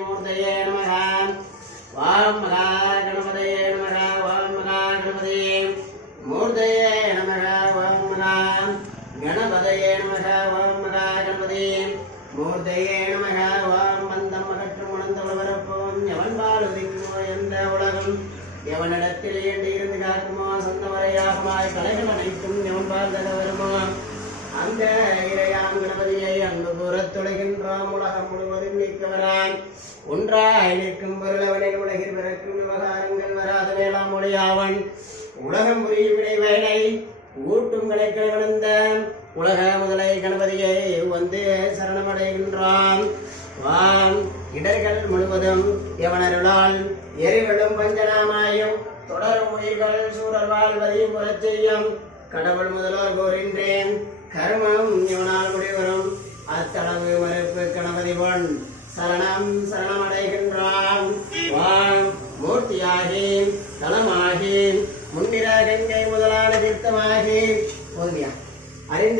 மூர்த்தயே நம வாம் மகா கணபதயே நமக வாம் மகா கணபதயே மூர்த்தயே நமக வாம் மகா. கணபதயே நமக வாம் மகா கணபதயே மூர்த்தயே நமக வாம் மந்தம் அகற்றும் உணர்ந்த உலகரப்போம் எவன் பாலுதிக்குமோ எந்த உலகம்? எவனிடத்தில் ஏண்டு இருந்து காக்குமோ? சொந்த வரையாகமாய் கலைகள் அனைத்தும் எவன் வாழ்ந்தத வருமோ? அந்த இறையாம் கணபதியை அன்பு தொழுகின்றாம் உலகம் முழுவதும் நீக்கவரான் ஒன்றாய் நிற்கும் பொருளவனில் உலகில் பிறக்கும் விவகாரங்கள் வராத வேளாம் மொழியாவன் உலகம் புரியும் விளைவேளை ஊட்டும் கலைகளை வளர்ந்த உலக முதலை கணபதியை வந்து சரணமடைகின்றான். வான் இடர்கள் முழுவதும் எவனருளால் எரிகளும் பஞ்சனாமாயும் தொடரும் உயிர்கள் சூழல் வாழ்வதையும் புறச் செய்யும். கடவுள் முதல்வர் கோரின்றேன். கர்மம் சரணம் சரணமடைகின்றான். வான் மூர்த்தியாகி தலமாகி முன்னிற கங்கை முதலான தீர்த்தமாகி போதுமையா? அறிந்து